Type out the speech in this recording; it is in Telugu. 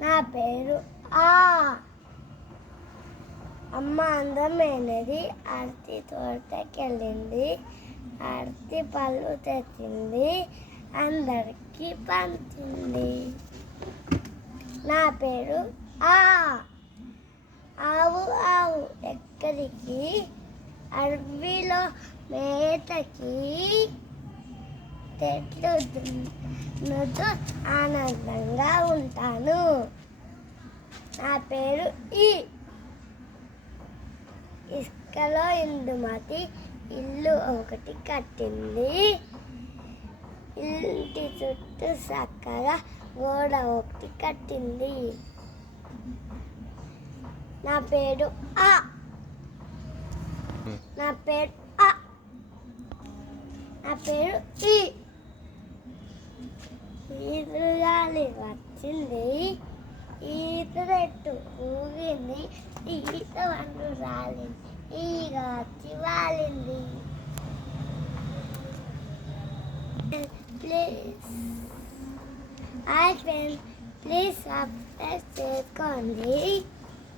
నా పేరు ఆ. అమ్మ అందమైనది. ఆర్తి తోటకెళ్ళింది. ఆర్తి పళ్ళు తెచ్చింది. అందరికీ పంచింది. నా పేరు ఆ. ఆవు ఆవు ఎక్కడికి? అడవిలో మేతకి. చెట్లు దున్నుతూ ఆనందంగా ఉంటాను. నా పేరు ఈ. ఇసుకలో ఇందుమతి ఇల్లు ఒకటి కట్టింది. ఇంటి చుట్టూ చక్కగా గోడ ఒకటి కట్టింది. నా పేరు ఆ. నా పేరు ఆ. నా పేరు ఈ. ఈదుగాలి వచ్చింది. ఈత చెట్టు ఊగింది. ఈత వండు రాలింది. ఈగ వచ్చి వాలింది. Please hi friends, please subscribe చేసుకోండి.